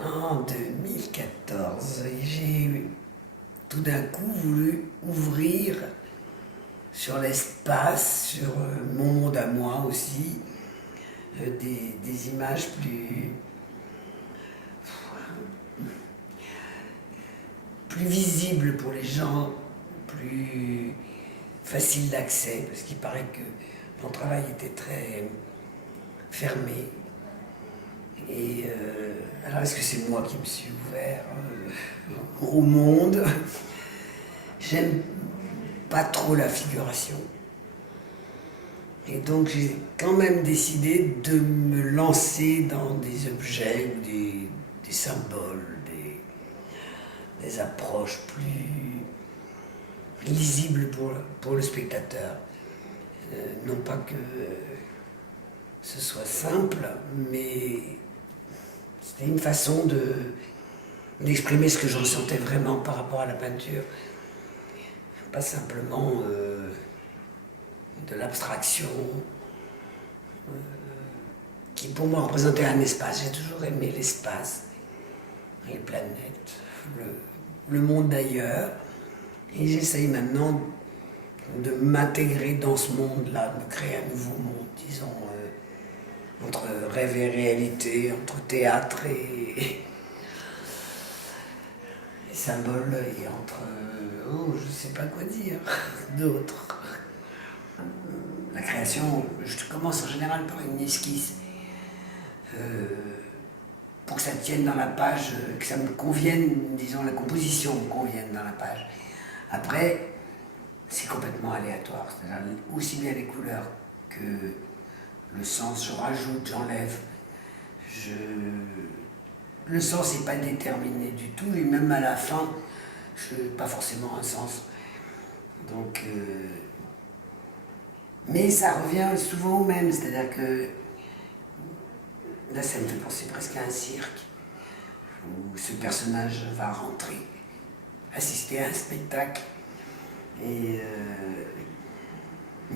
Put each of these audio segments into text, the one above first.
En 2014, j'ai tout d'un coup voulu ouvrir sur l'espace, sur mon monde à moi aussi, des images plus visibles pour les gens, plus faciles d'accès, parce qu'il paraît que mon travail était très fermé. Et alors est-ce que c'est moi qui me suis ouvert au monde? J'aime pas trop la figuration. Et donc j'ai quand même décidé de me lancer dans des objets ou des symboles, des approches plus lisibles pour le spectateur. Non pas que ce soit simple, mais c'était une façon d'exprimer ce que je ressentais vraiment par rapport à la peinture. Pas simplement de l'abstraction, qui pour moi représentait un espace. J'ai toujours aimé l'espace, les planètes, le monde d'ailleurs. Et j'essaye maintenant de m'intégrer dans ce monde-là, de créer un nouveau monde, disons, entre rêve et réalité, entre théâtre et symboles, et entre, oh, je sais pas quoi dire, d'autres. La création, je commence en général par une esquisse. Pour que ça tienne dans la page, que ça me convienne, disons, la composition me convienne dans la page. Après, c'est complètement aléatoire, c'est-à-dire aussi bien les couleurs que le sens, je rajoute, j'enlève. Le sens n'est pas déterminé du tout, et même à la fin, je n'ai pas forcément un sens. Donc, mais ça revient souvent au même, c'est-à-dire que là, ça me fait penser presque à un cirque, où ce personnage va rentrer, assister à un spectacle. Mais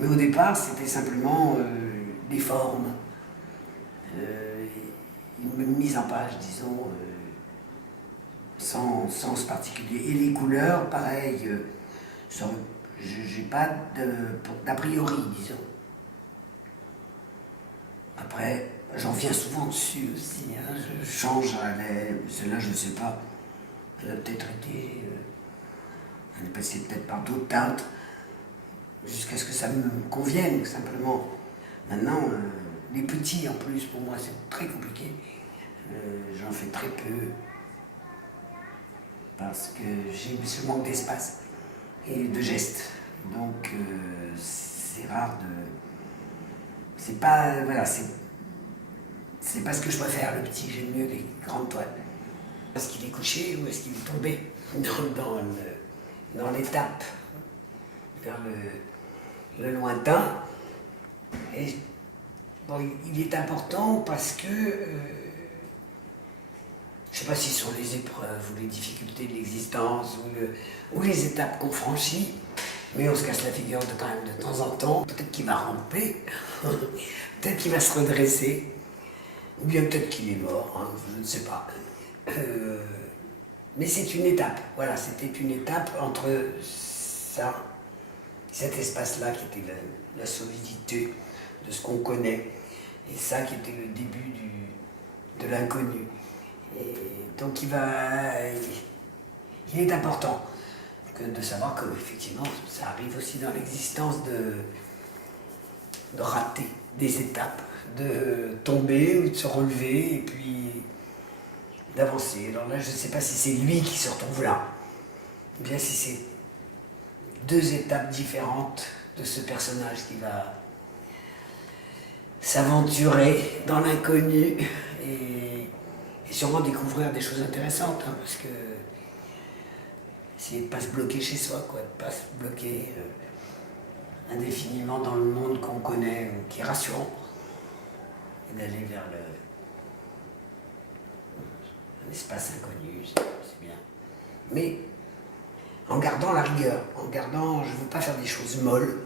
au départ, c'était simplement des formes, une mise en page, disons, sans sens particulier. Et les couleurs, pareil, j'ai pas d'a priori, disons. Après, j'en viens souvent dessus aussi, hein. Je change à celle-là, je ne sais pas. Elle a peut-être été. Elle est passée peut-être par d'autres teintes, jusqu'à ce que ça me convienne, simplement. Maintenant, les petits, en plus, pour moi, c'est très compliqué. J'en fais très peu, parce que j'ai ce manque d'espace et de gestes. Donc, c'est rare de. C'est pas. Voilà, c'est pas ce que je préfère, le petit. J'aime mieux les grandes toiles. Est-ce qu'il est couché ou est-ce qu'il est tombé dans l'étape, vers le lointain? Et bon, il est important parce que, je ne sais pas si ce sont les épreuves ou les difficultés de l'existence ou les étapes qu'on franchit, mais on se casse la figure quand même de temps en temps. Peut-être qu'il va ramper, peut-être qu'il va se redresser, ou bien peut-être qu'il est mort, hein, je ne sais pas. Mais c'est une étape, voilà, c'était une étape entre ça, cet espace-là qui était la solidité de ce qu'on connaît, et ça qui était le début de l'inconnu. Et donc il est important de savoir que effectivement ça arrive aussi dans l'existence de rater des étapes, de tomber ou de se relever et puis d'avancer. Alors là, je ne sais pas si c'est lui qui se retrouve là, ou bien si c'est deux étapes différentes de ce personnage qui va s'aventurer dans l'inconnu et sûrement découvrir des choses intéressantes, hein, parce que essayer de ne pas se bloquer chez soi, quoi, de ne pas se bloquer indéfiniment dans le monde qu'on connaît, qui est rassurant, et d'aller vers un espace inconnu, c'est bien. Mais en gardant la rigueur, je ne veux pas faire des choses molles.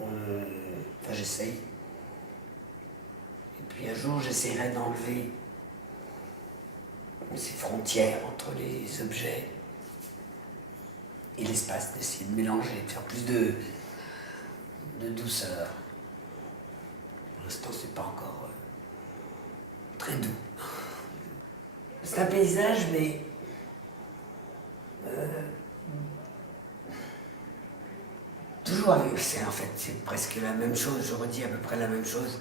Enfin, j'essaye. Et puis un jour, j'essaierai d'enlever ces frontières entre les objets et l'espace, d'essayer de mélanger, de faire plus de douceur. Pour l'instant, c'est pas encore très doux. C'est un paysage, mais toujours avec. C'est presque la même chose, je redis à peu près la même chose.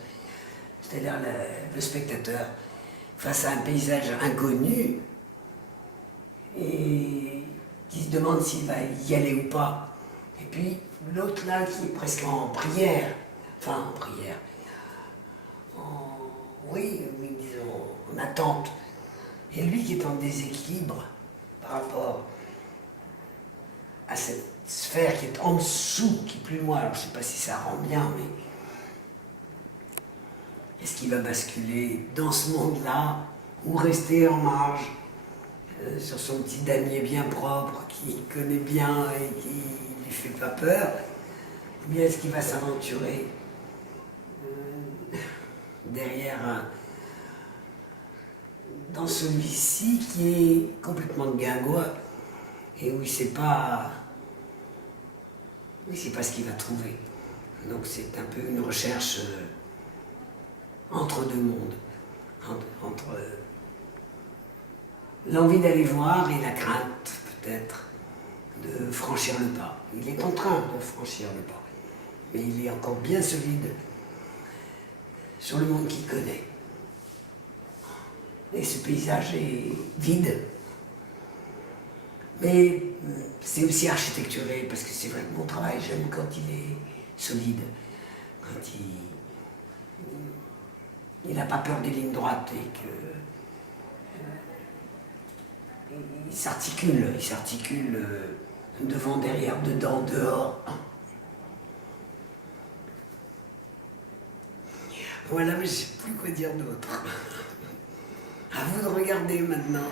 C'est-à-dire le spectateur face à un paysage inconnu et qui se demande s'il va y aller ou pas. Et puis l'autre là qui est presque en prière, enfin en prière, oui, disons, en attente. Et lui qui est en déséquilibre par rapport à cette sphère qui est en dessous, qui est plus loin. Alors je ne sais pas si ça rend bien, mais est-ce qu'il va basculer dans ce monde-là ou rester en marge sur son petit damier bien propre qui connaît bien et qui ne lui fait pas peur? Ou bien est-ce qu'il va s'aventurer derrière dans celui-ci qui est complètement de guingois et où il ne sait pas ce qu'il va trouver. Donc c'est un peu une recherche entre deux mondes, entre l'envie d'aller voir et la crainte peut-être de franchir le pas. Il est en train de franchir le pas, mais il est encore bien solide sur le monde qu'il connaît. Et ce paysage est vide, mais c'est aussi architecturé, parce que c'est vrai que mon travail, j'aime quand il est solide, quand il n'a pas peur des lignes droites et que il s'articule devant, derrière, dedans, dehors. Voilà, mais je ne sais plus quoi dire d'autre. À vous de regarder maintenant.